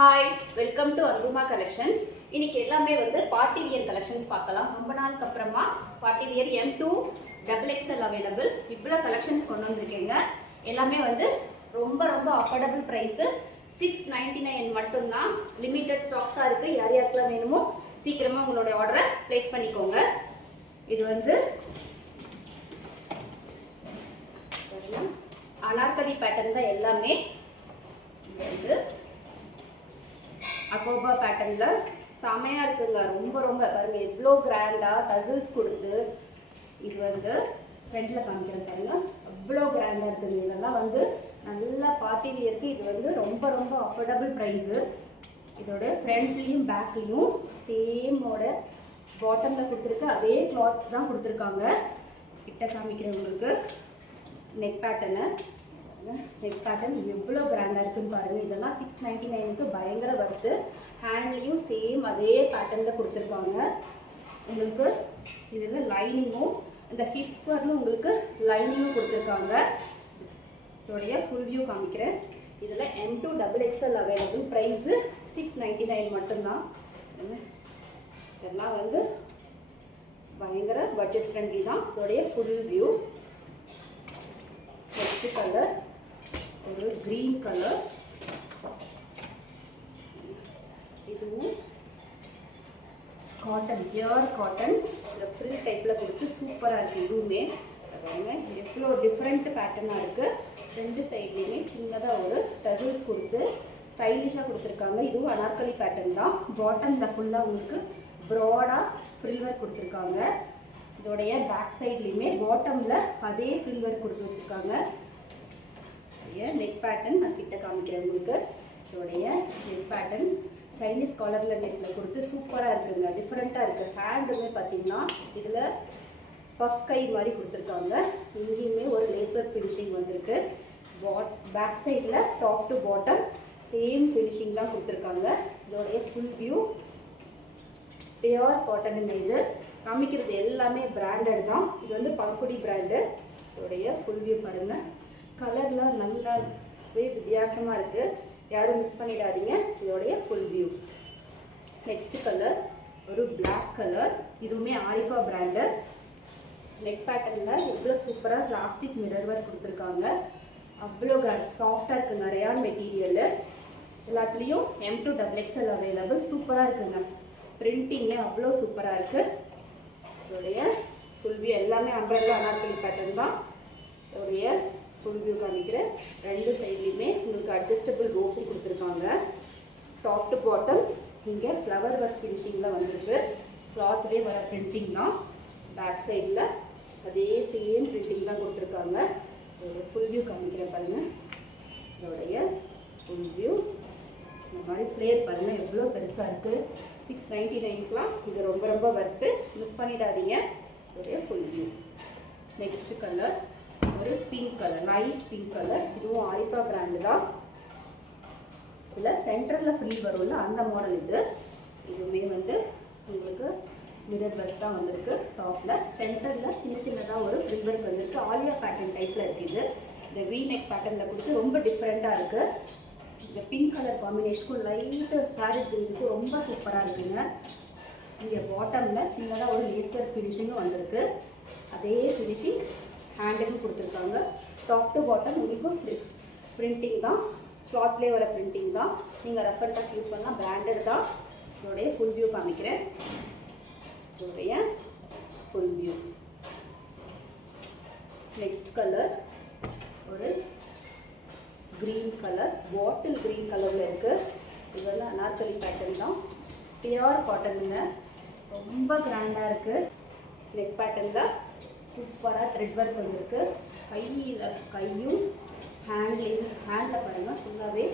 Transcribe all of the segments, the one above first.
Hi, welcome to Aruma collections. இன்னைக்கு எல்லாமே party wear collections பார்க்கலாம். ரொம்ப நாளுக்கு அப்புறமா party wear M2 XXL available. இவ்வளோ கலெக்ஷன்ஸ் கொண்டு வந்திருக்கேங்க. எல்லாமே ரொம்ப ரொம்ப அஃபோர்டபுள் ப்ரைஸு, 699 மட்டும்தான். லிமிட்டட் ஸ்டாக்ஸ் தான் இருக்குது. யார் யாருக்கெல்லாம் வேணுமோ சீக்கிரமாக உங்களோட ஆர்டரை ப்ளேஸ் பண்ணிக்கோங்க. இது அனார்கலி பேட்டர்ன் தான் எல்லாமே. இது அகோபா பேட்டர்னில் செமையாக இருக்குங்க. ரொம்ப ரொம்ப பாருங்க, எவ்வளோ கிராண்டாக டசில்ஸ் கொடுத்து இது ஃப்ரண்ட்டில் காமிக்கிறேன் பாருங்க, அவ்வளோ கிராண்டாக இருக்குங்க. இதெல்லாம் நல்ல பார்ட்டி வியருக்கு. இது ரொம்ப ரொம்ப அஃபோர்டபுள் ப்ரைஸு. இதோட ஃப்ரண்ட்லேயும் பேக்லேயும் சேமோட பாட்டமில் கொடுத்துருக்கு. அதே கிளாத் தான் கொடுத்துருக்காங்க. கிட்ட காமிக்கிறேன் உங்களுக்கு. நெக் பேட்டர்ன் எவ்வளோ கிராண்டாக இருக்குன்னு பாருங்கள். இதெல்லாம் 699க்கு பயங்கர வருது. ஹேண்ட்லேயும் சேம் அதே பேட்டர்னில் கொடுத்துருக்காங்க. உங்களுக்கு இதில் லைனிங்கும் இந்த ஹிப்பரில் உங்களுக்கு லைனிங்கும் கொடுத்துருக்காங்க. இதோடைய ஃபுல் வியூ காமிக்கிறேன். இதில் M2 XXL அவைலபிள். ப்ரைஸு 699 மட்டும்தான். இதெல்லாம் பயங்கர பட்ஜெட் ஃப்ரெண்ட்லி தான். இதோடைய ஃபுல் வியூ. நெக்ஸ்ட் கலர் ஒரு கிரீன் கலர். இதுவும் காட்டன், பியூர் காட்டன். இந்த ஃப்ரில் டைப்பில் கொடுத்து சூப்பராக இருக்குது. இதுவுமே எவ்வளோ டிஃப்ரெண்ட் பேட்டர்னாக இருக்குது. ரெண்டு சைட்லேயுமே சின்னதாக ஒரு டசில்ஸ் கொடுத்து ஸ்டைலிஷாக கொடுத்துருக்காங்க. இதுவும் அனார்கலி பேட்டர்ன் தான். பாட்டமில் ஃபுல்லாக உங்களுக்கு ப்ராடாக ஃப்ரில் ஒர்க் கொடுத்துருக்காங்க. இதோடைய பேக் சைட்லேயுமே பாட்டமில் அதே ஃப்ரில் ஒர்க் கொடுத்து வச்சுருக்காங்க. நெக் பேட்டர்ன் நான் கிட்ட காமிக்கிறேன் உங்களுக்கு. இதோடைய நெக் பேட்டர்ன் சைனீஸ் காலரில் நெக்கில் கொடுத்து சூப்பராக இருக்குங்க. டிஃப்ரெண்ட்டாக இருக்குது. ஹேண்டுமே பார்த்தீங்கன்னா இதில் பஃப் கை மாதிரி கொடுத்துருக்காங்க. இங்கேயுமே ஒரு லேஸ் ஒர்க் ஃபினிஷிங் வந்திருக்கு. பேக் சைடில் top to bottom same finishing தான் கொடுத்துருக்காங்க. இதோடைய ஃபுல் வியூ. Pure cotton. இது காமிக்கிறது எல்லாமே பிராண்டட் தான். இது பங்குடி பிராண்டு. இதோடைய ஃபுல் வியூ பாருங்கள். கலர்லாம் நல்லாவே வித்தியாசமாக இருக்குது. யாரும் மிஸ் பண்ணிடாதீங்க. இதோடைய ஃபுல் வியூ. நெக்ஸ்ட் கலர் ஒரு பிளாக் கலர். இதுவுமே ஆரிஃபா பிராண்டு. நெக் பேட்டர்னில் எவ்வளோ சூப்பராக பிளாஸ்டிக் மிரர் ஒர்க் கொடுத்துருக்காங்க. அவ்வளோ சாஃப்டாக இருக்குங்க. Rayon material. எல்லாத்துலேயும் M2 XXL அவைலபிள். சூப்பராக இருக்குங்க. பிரிண்டிங்கே அவ்வளோ சூப்பராக இருக்குது. இதோடைய ஃபுல் வியூ. எல்லாமே அம்ப்ரெல்லா அனார்கலி பேட்டர்ன் தான். இதோடைய ஃபுல் வியூ காமிக்கிறேன். ரெண்டு சைட்லேயுமே உங்களுக்கு அட்ஜஸ்டபிள் ரோப்பும் கொடுத்துருக்காங்க. டாப் டு பாட்டம் இங்கே ஃப்ளவர் ஒர்க் ஃபினிஷிங்கில் வந்திருக்கு. கிளாத்லேயே வர பிரிண்டிங் தான். பேக் சைடில் அதே சேம் பிரிண்டிங் தான் கொடுத்துருக்காங்க. இதோடைய ஃபுல் வியூ காமிக்கிறேன் பாருங்கள். இதோடைய ஃபுல் வியூ. இந்த மாதிரி ஃப்ளேர் பாருங்கள் எவ்வளோ பெருசாக இருக்குது. 699க்குலாம் இது ரொம்ப ரொம்ப வர்த்து. மிஸ் பண்ணிடாதீங்க. இதோடைய ஃபுல் வியூ. நெக்ஸ்ட் கலர் ஒரு pink colour, light pink colour. இதுவும் ஆரிஃபா பிராண்டு தான். இதில் சென்டரில் ஃப்ரில் வரும்ல அந்த மாடல் இது. இதுவுமே உங்களுக்கு மிரர் ஒர்க் தான் வந்திருக்கு. டாப்பில் சென்டரில் சின்ன சின்னதாக ஒரு ஃப்ரில் ஒர்க் வந்திருக்கு. ஆலியா பேட்டர்ன் டைப்பில் இருக்குது. இந்த வி நெக் பேட்டர்னில் கொடுத்து ரொம்ப டிஃப்ரெண்ட்டாக இருக்குது. இந்த பிங்க் கலர் காம்பினேஷனுக்கும் லைட்டு பேரட் கிரீனுக்கும் ரொம்ப சூப்பராக இருக்குங்க. இங்கே பாட்டமில் சின்னதாக ஒரு லேஸ் ஒர்க் ஃபினிஷிங்கும் வந்திருக்கு. அதே ஃபினிஷிங் ஹேண்டுக்கும் கொடுத்துருக்காங்க. டாப் டு பாட்டம் உங்களுக்கு பிரிண்டிங் தான். கிளாத்லேயே வர பிரிண்டிங் தான். நீங்கள் ரஃப் அண்ட் டஃப் யூஸ் பண்ணால் பிராண்டட் தான். இதோடைய ஃபுல் வியூ காமிக்கிறேன். இதோடைய ஃபுல் வியூ. நெக்ஸ்ட் கலர் ஒரு க்ரீன் கலர், பாட்டில் க்ரீன் கலரில் இருக்குது. இது அனார்கலி பேட்டர்ன் தான். பியூர் காட்டனுங்க. ரொம்ப கிராண்டாக இருக்குது. நெக் பேட்டர்னில் சூப்பராக த்ரெட் ஒர்க் வந்துருக்கு. கையும் ஹேண்ட்லேயும் பாருங்கள் ஃபுல்லாகவே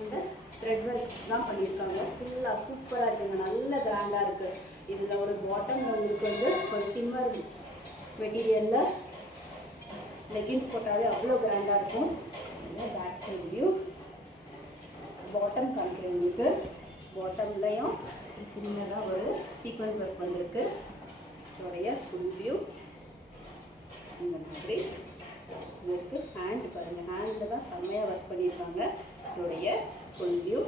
அந்த த்ரெட் ஒர்க் தான் பண்ணியிருக்காங்க. ஃபுல்லாக சூப்பராக இருக்குங்க. நல்ல கிராண்டாக இருக்குது. இதில் ஒரு பாட்டம் உங்களுக்கு ஒரு ஷிம்மர் மெட்டீரியலில் லெகின்ஸ் போட்டாலே அவ்வளோ கிராண்டாக இருக்கும். Back side view. பாட்டம் காமிக்கிறேன் உங்களுக்கு. பாட்டம்லையும் சின்னதாக ஒரு சீக்வன்ஸ் ஒர்க் வந்திருக்கு. இதோடைய ஃபுல் வியூ. இந்த மாதிரி உங்களுக்கு ஹேண்ட் பாருங்கள். ஹேண்டில் தான் செம்மையாக ஒர்க் பண்ணியிருக்காங்க. இதோடைய ஃபுல் வியூ.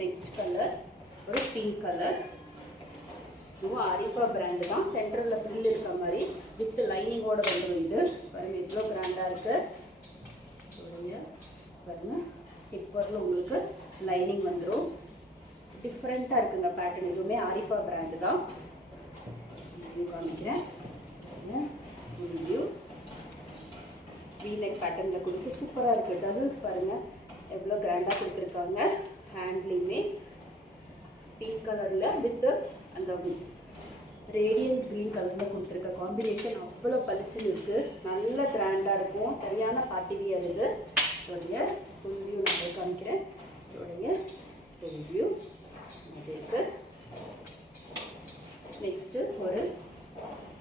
நெக்ஸ்ட் கலர் ஒரு பிங்க் கலர். இதுவும் ஆரிஃபா பிராண்டு தான். சென்டரில் ஃப்ரில் இருக்க மாதிரி வித் லைனிங்கோட வந்துடும். இது பாருங்கள் எவ்வளோ கிராண்டாக இருக்குது. பாருங்கள் ஹிப்பரில் உங்களுக்கு லைனிங் வந்துடும். டிஃப்ரெண்ட்டாக இருக்குங்க பேட்டர்ன். இதுவுமே ஆரிஃபா பிராண்டு தான். காமிக்கிறேன். V-neck பேட்டர்னில் கொடுத்து சூப்பராக இருக்குது. டசல்ஸ் பாருங்கள் எவ்வளோ கிராண்டாக கொடுத்துருக்காங்க. ஹேண்ட்லேயுமே பிங்க் கலரில் வித் அந்த ரேடியன்ட் க்ரீன் கலரில் கொடுத்துருக்க காம்பினேஷன் அவ்வளோ பளிச்சுன்னு இருக்குது. நல்ல கிராண்டாக இருக்கும். சரியான பார்ட்டி வியர் இது. இதோடைய ஃபுல் வியூ நான் காமிக்கிறேன். இதோடைய ஃபுல் வியூ இருக்குது. நெக்ஸ்ட்டு ஒரு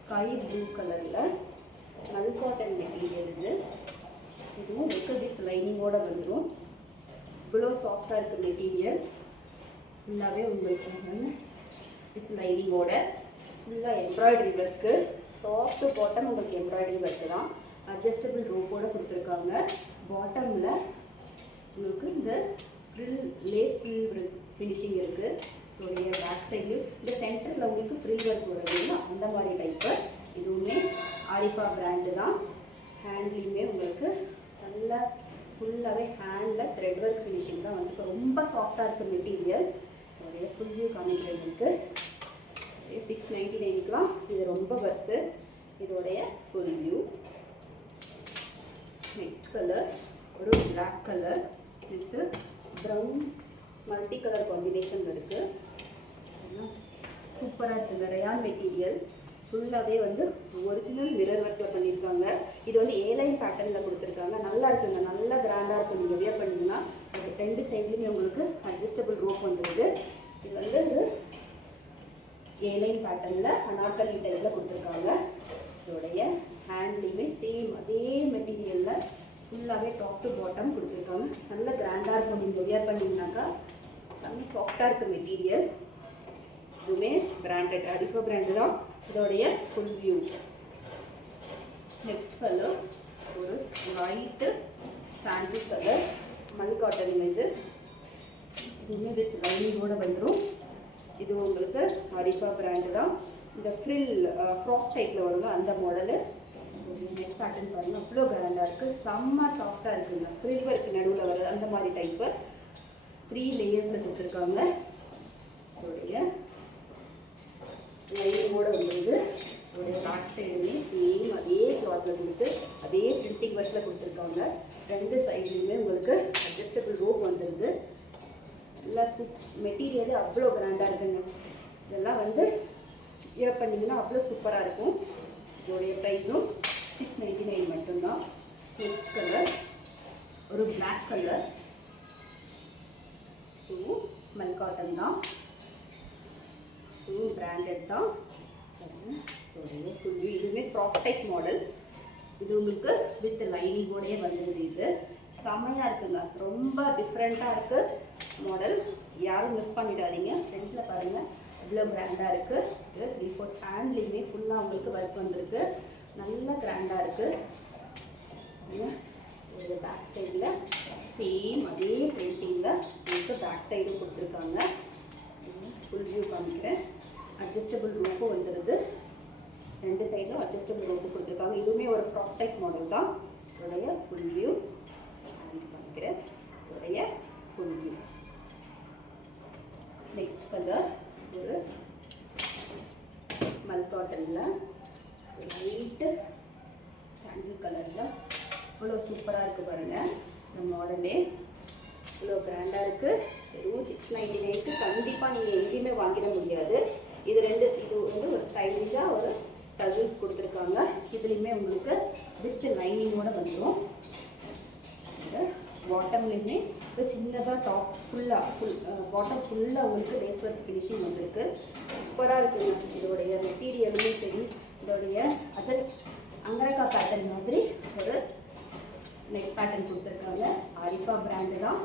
ஸ்கை ப்ளூ கலரில் மல் காட்டன் மெட்டீரியல் இது. இதுவும் வித் லைனிங்கோடு வந்துடும். இவ்வளோ சாஃப்டாக இருக்குது மெட்டீரியல். ஃபுல்லாகவே உங்களுக்கு வித் லைனிங்கோட ஃபுல்லாக embroidery work. Top to bottom உங்களுக்கு எம்ப்ராய்டரி ஒர்க்கு தான். அட்ஜஸ்டபிள் ரோப்போடு கொடுத்துருக்காங்க. பாட்டமில் உங்களுக்கு இந்த ஃப்ரில் லேஸ் ஃப்ரில் ஃபினிஷிங் இருக்குது. இதோடைய பேக் சைட்லையும் இந்த சென்டரில் உங்களுக்கு ஃப்ரில் ஒர்க் வருது அந்த மாதிரி டைப்பு. இதுவுமே ஆரிஃபா பிராண்டு தான். ஹேண்ட்லேயுமே உங்களுக்கு நல்லா ஃபுல்லாகவே ஹேண்டில் த்ரெட் ஒர்க் ஃபினிஷிங் தான் வந்து ரொம்ப சாஃப்டாக இருக்குது மெட்டீரியல். இதோடைய ஃபுல் வியூ காமிக்கிறதுக்கு 699க்குலாம் இது ரொம்ப வர்த்து. இதோடைய ஃபுல் வியூ. நெக்ஸ்ட் கலர் ஒரு black colour with brown multi colour combination இருக்குது. சூப்பராக இருக்குது. ரயான் மெட்டீரியல் ஃபுல்லாகவே வந்து ஒரிஜினல் மிரர் ஒர்க்கில் பண்ணியிருக்காங்க. இது வந்து ஏலைன் பேட்டர்னில் கொடுத்துருக்காங்க. நல்லா இருக்குங்க. நல்லா கிராண்டாக இருக்கும். நீங்கள் வியர் பண்ணிங்கன்னா ரெண்டு சைட்லேயுமே உங்களுக்கு அட்ஜஸ்டபிள் ரோப் வந்துடுது. இது வந்து ஒரு ஏலைன் பேட்டர்னில் அனார்கலி டைப்பில் கொடுத்துருக்காங்க. இதோடைய ஹேண்ட்லேயுமே சேம் அதே மெட்டீரியலில் ஃபுல்லாகவே டாப் டு பாட்டம் கொடுத்துருக்காங்க. நல்ல கிராண்டாக இருக்கும். நீங்கள் வியர் பண்ணிங்கனாக்கா செம்ம சாஃப்டாக இருக்குது மெட்டீரியல். இதுவுமே பிராண்டட் ஆரிஃபா பிராண்டு தான். இதோடைய ஃபுல் வியூ. நெக்ஸ்ட் கலர் ஒரு ஒயிட்டு சாண்டில் கலர் மல் காட்டன் இது. இதுவுமே வித் லைனிங்கோடு வந்துடும். இது உங்களுக்கு ஆரிஃபா பிராண்டு தான். இந்த ஃப்ரில் ஃப்ராக் டைப்பில் வருங்க அந்த மாடலு. நெக் பேட்டர்ன் பாருங்கள் அவ்வளோ கிராண்டாக இருக்குது. செம்ம சாஃப்டாக இருக்குங்க. ஃப்ரில் ஒர்க் நடுவில் வருது அந்த மாதிரி டைப்பு. 3 லேயர்ஸில் கொடுத்துருக்காங்க. இதோடைய லைனிங்கோடு வந்துடுது. இதோடைய பேக் சைடுமே சேம் அதே கிளாத்தில் கொடுத்து அதே பிரிண்டிங் ஒர்க்கில் கொடுத்துருக்காங்க. ரெண்டு சைட்லேயுமே உங்களுக்கு அட்ஜஸ்டபிள் ரோப் வந்துடுது. நல்லா மெட்டீரியல் அவ்வளோ கிராண்டாக இருக்குங்க. இதெல்லாம் வந்து வியர் பண்ணிங்கன்னா அவ்வளோ சூப்பராக இருக்கும். இதோடைய ப்ரைஸும் 699 மட்டும்தான். நெக்ஸ்ட் கலர் ஒரு பிளாக் கலர். இதுவும் மல் காட்டன் தான். இதுவும் பிராண்டட் தான். இதுவுமே ஃப்ராக் டைப் மாடல். இது உங்களுக்கு வித் லைனிங்கோடையே வந்துடுது. இது செம்மையாக இருக்குங்க. ரொம்ப டிஃப்ரெண்ட்டாக இருக்குது மாடல். யாரும் மிஸ் பண்ணிடாதீங்க. ஃப்ரெண்ட்ஸில் பாருங்கள் இவ்வளோ கிராண்டாக இருக்குது. இது 3/4 ஹேண்ட்லேயுமே ஃபுல்லாக உங்களுக்கு ஒர்க் வந்திருக்கு. நல்லா கிராண்டாக இருக்குது. இது பேக் சைடில் சேம் அதே பிரிண்டிங்கில் உங்களுக்கு பேக் சைடும் கொடுத்துருக்காங்க. ஃபுல் வியூ காமிக்கிறேன். அட்ஜஸ்டபிள் ரோப்பும் வந்துடுது. ரெண்டு சைடும் அட்ஜஸ்டபிள் ரோப்பு கொடுத்துருக்காங்க. இதுவுமே ஒரு ஃப்ராக் டைப் மாடல் தான். இதோடைய ஃபுல் வியூ காமிக்கிறேன். இதோடைய ஃபுல் வியூ. நெக்ஸ்ட் கலர் ஒரு மல் காட்டனில் லைட்டு சாண்டில் கலரில் இவ்வளோ சூப்பராக இருக்குது பாருங்கள். இந்த மாடலே இவ்வளோ கிராண்டாக இருக்குது. இதுவும் 699க்கு கண்டிப்பாக நீங்கள் எங்கேயுமே வாங்கிட முடியாது. இது வந்து ஒரு ஸ்டைலிஷாக ஒரு டசல்ஸ் கொடுத்துருக்காங்க. இதுலேயுமே உங்களுக்கு வித் லைனிங்கோடு வந்துடும். பாட்டம்லேயுமே இப்போ சின்னதாக டாப் ஃபுல்லாக பாட்டம் ஃபுல்லாக உங்களுக்கு லேஸ் ஒர்க் ஃபினிஷிங் வந்துருக்கு. சூப்பராக இருக்குங்க. இதோடைய மெட்டீரியலுமே சரி. இதோடைய அங்கரக்கா பேட்டர்ன் மாதிரி ஒரு நெக் பேட்டர்ன் கொடுத்துருக்காங்க. ஆரிஃபா பிராண்டு தான்.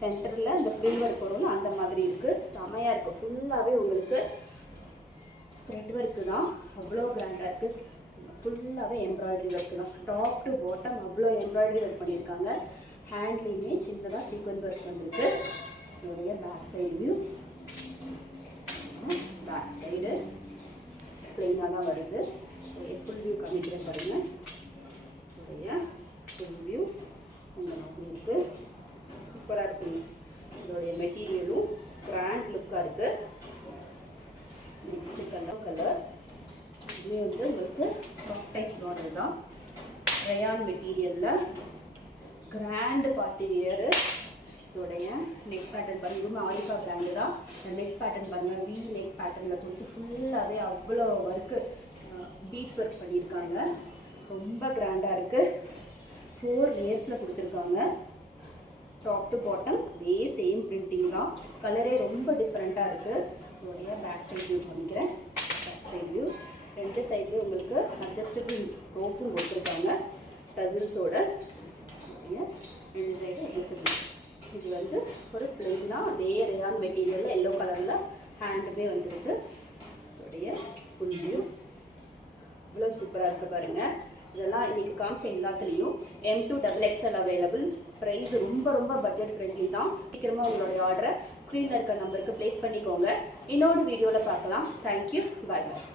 சென்டரில் இந்த ஃப்ரில் ஒர்க் வரும் அந்த மாதிரி இருக்குது. செமையாக இருக்குது. ஃபுல்லாகவே உங்களுக்கு த்ரெட் ஒர்க்கு தான். அவ்வளோ கிராண்டாக இருக்குது. ஃபுல்லாகவே எம்ப்ராய்டரி ஒர்க்கு தான். டாப் டு பாட்டம் அவ்வளோ எம்ப்ராய்டரி ஒர்க் பண்ணியிருக்காங்க. ஹேண்ட்லேயுமே சின்னதாக சீக்வன்ஸ் ஒர்க் வந்துருக்கு. இதோடைய back side view, back side பிளெயினாக தான் வருது. இதோடைய ஃபுல் வியூ காமிக்கிறேன் பாருங்கள். இதோடைய ஃபுல் வியூ உங்களுக்கு சூப்பராக இருக்குங்க. இதோடைய மெட்டீரியலும் கிராண்ட் லுக்காக இருக்குது. நெக்ஸ்ட்டு கலர் இதுவே வந்து உங்களுக்கு சாஃப்ட் டைப் மாடல் தான். ரயான் மெட்டீரியலில் கிராண்டு பார்ட்டி வியரு. இதோடைய நெக் பேட்டர்ன் பாருங்கள், இதுவும் ஆலிஃபா பிராண்டு தான். நெக் பேட்டர்ன் பாருங்கள், வீ நெக் பேட்டர்னில் கொடுத்து ஃபுல்லாகவே அவ்வளோ ஒர்க்கு பீட்ஸ் ஒர்க் பண்ணியிருக்காங்க. ரொம்ப கிராண்டாக இருக்குது. 4 லேயர்ஸில் கொடுத்துருக்காங்க. டாப் டு பாட்டம் அதே சேம் பிரிண்டிங் தான். கலரே ரொம்ப டிஃப்ரெண்ட்டாக இருக்குது. இதோடைய பேக் சைட் வியூ பண்ணிக்கிறேன். பேக் சைட் வியூ 2 சைட்லேயும் உங்களுக்கு அட்ஜஸ்டபிள் ரோப்பும் கொடுத்துருக்காங்க டசில்ஸோட. 2 சைடு அட்ஜஸ்டபிள். இது வந்து ஒரு பிளெயினாக அதே ரயான் மெட்டீரியலில் எல்லோ கலரில் ஹேண்டுமே வந்துருக்கு. இதோடைய ஃபுல் வியூ இவ்வளோ சூப்பராக இருக்குது பாருங்கள். இதெல்லாம் இன்றைக்கி காமிச்ச எல்லாத்துலேயும் M2XXL அவைலபிள். ப்ரைஸ் ரொம்ப ரொம்ப பட்ஜெட் ஃப்ரெண்ட்லி தான். சீக்கிரமாக உங்களுடைய ஆர்டரை ஸ்க்ரீனில் இருக்க நம்பருக்கு ப்ளேஸ் பண்ணிக்கோங்க. இன்னொரு வீடியோவில் பார்க்கலாம். தேங்க்யூ. பாய் பாய்.